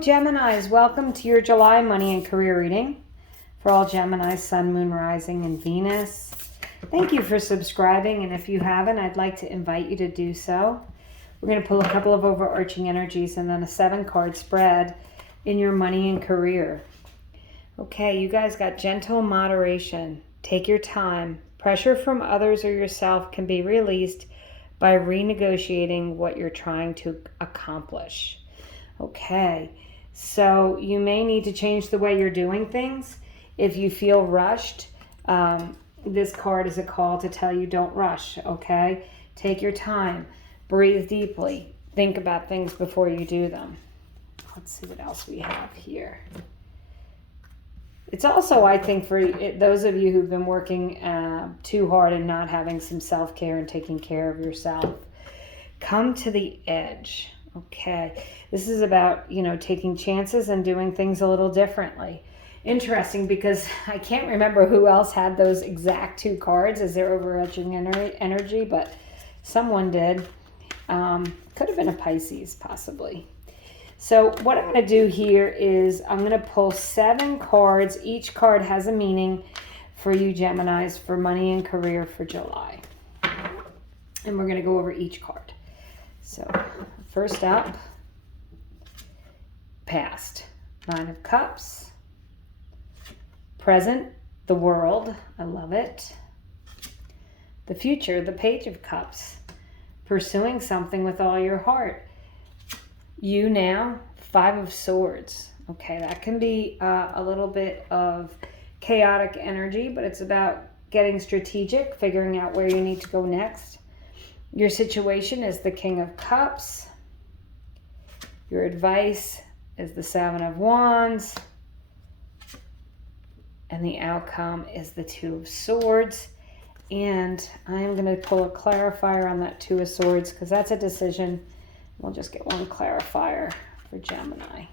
Geminis, welcome to your July money and career reading for all Geminis, Sun, Moon, Rising, and Venus. Thank you for subscribing, and if you haven't, I'd like to invite you to do so. We're going to pull a couple of overarching energies and then a 7-card spread in your money and career. Okay, you guys got gentle moderation. Take your time. Pressure from others or yourself can be released by renegotiating what you're trying to accomplish. Okay, so you may need to change the way you're doing things. If you feel rushed, this card is a call to tell you don't rush, okay? Take your time, breathe deeply, think about things before you do them. Let's see what else we have here. It's also, I think, for those of you who've been working too hard and not having some self-care and taking care of yourself, come to the edge. Okay, this is about, taking chances and doing things a little differently. Interesting, because I can't remember who else had those exact 2 cards as their overarching energy, but someone did. Could have been a Pisces, possibly. So what I'm going to do here is I'm going to pull 7 cards. Each card has a meaning for you Geminis for money and career for July. And we're going to go over each card. So first up, past, 9 of Cups. Present, the World. I love it. The future, the Page of Cups. Pursuing something with all your heart. You now, 5 of Swords. Okay, that can be a little bit of chaotic energy, but it's about getting strategic, figuring out where you need to go next. Your situation is the King of Cups. Your advice is the 7 of Wands. And the outcome is the 2 of Swords. And I'm going to pull a clarifier on that 2 of Swords because that's a decision. We'll just get one clarifier for Gemini.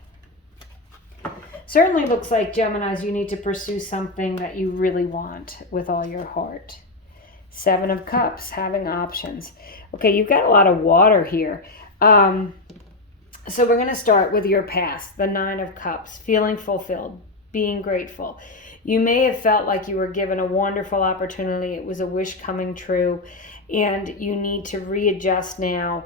Certainly looks like, Geminis, you need to pursue something that you really want with all your heart. 7 of Cups, having options. Okay, you've got a lot of water here. So we're going to start with your past, the 9 of Cups, feeling fulfilled, being grateful. You may have felt like you were given a wonderful opportunity. It was a wish coming true, and you need to readjust now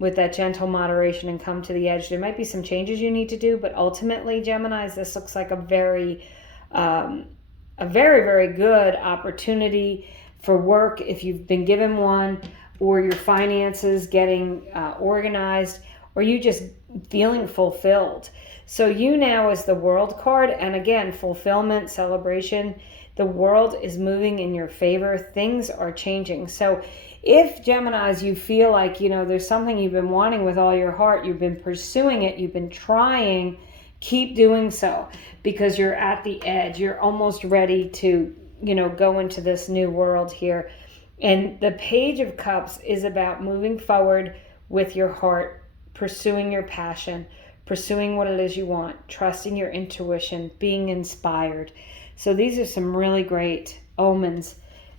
with that gentle moderation and come to the edge. There might be some changes you need to do, but ultimately, Geminis, this looks like a very, very good opportunity for work if you've been given one, or your finances getting organized, or you just feeling fulfilled. So you now is the World card, and again, fulfillment, celebration. The world is moving in your favor. Things are changing. So if, Geminis, you feel like, there's something you've been wanting with all your heart, you've been pursuing it, you've been trying, keep doing so, because you're at the edge. You're almost ready to, go into this new world here. And the Page of Cups is about moving forward with your heart, pursuing your passion, pursuing what it is you want, trusting your intuition, being inspired. So these are some really great omens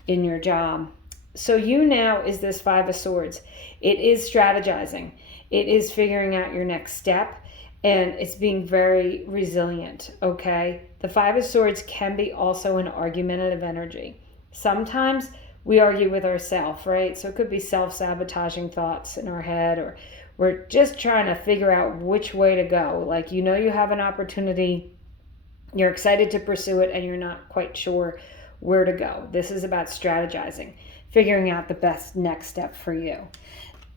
in your job. So you now is this 5 of Swords. It is strategizing. It is figuring out your next step, and it's being very resilient, okay? The 5 of Swords can be also an argumentative energy. Sometimes we argue with ourselves, right? So it could be self-sabotaging thoughts in our head, or we're just trying to figure out which way to go. Like, you have an opportunity, you're excited to pursue it, and you're not quite sure where to go. This is about strategizing, figuring out the best next step for you.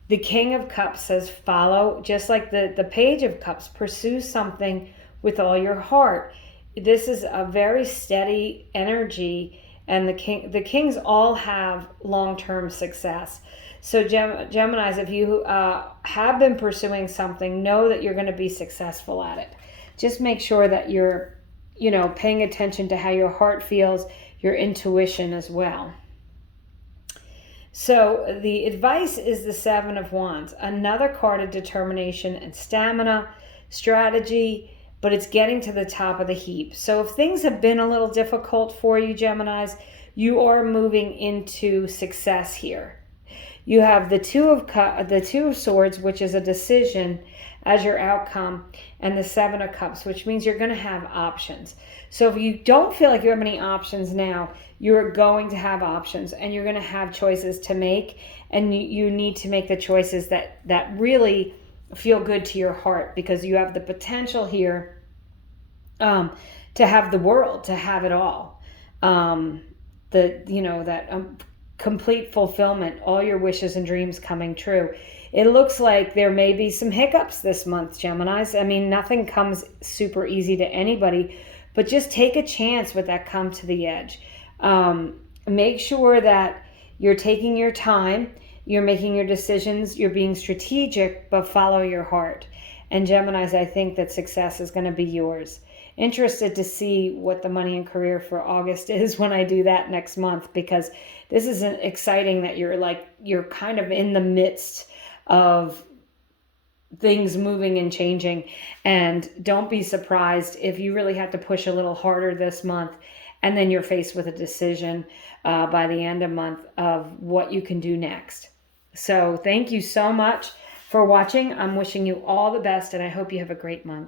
The King of Cups says follow, just like the Page of Cups, pursue something with all your heart. This is a very steady energy, and the kings all have long-term success. So Geminis, if you have been pursuing something, know that you're going to be successful at it. Just make sure that you're, paying attention to how your heart feels, your intuition as well. So the advice is the 7 of Wands, another card of determination and stamina, strategy, but it's getting to the top of the heap. So if things have been a little difficult for you, Geminis, you are moving into success here. You have the two of Swords, which is a decision, as your outcome, and the Seven of Cups, which means you're going to have options. So if you don't feel like you have any options now, you're going to have options, and you're going to have choices to make, and you need to make the choices that really feel good to your heart, because you have the potential here to have the world, to have it all. Complete fulfillment, all your wishes and dreams coming true. It looks like there may be some hiccups this month, Geminis. I mean, nothing comes super easy to anybody, but just take a chance with that come to the edge. Make sure that you're taking your time, you're making your decisions, you're being strategic, but follow your heart. And Geminis, I think that success is going to be yours. Interested to see what the money and career for August is when I do that next month, because this is exciting that you're kind of in the midst of things moving and changing. And don't be surprised if you really have to push a little harder this month, and then you're faced with a decision by the end of month of what you can do next. So thank you so much for watching. I'm wishing you all the best, and I hope you have a great month.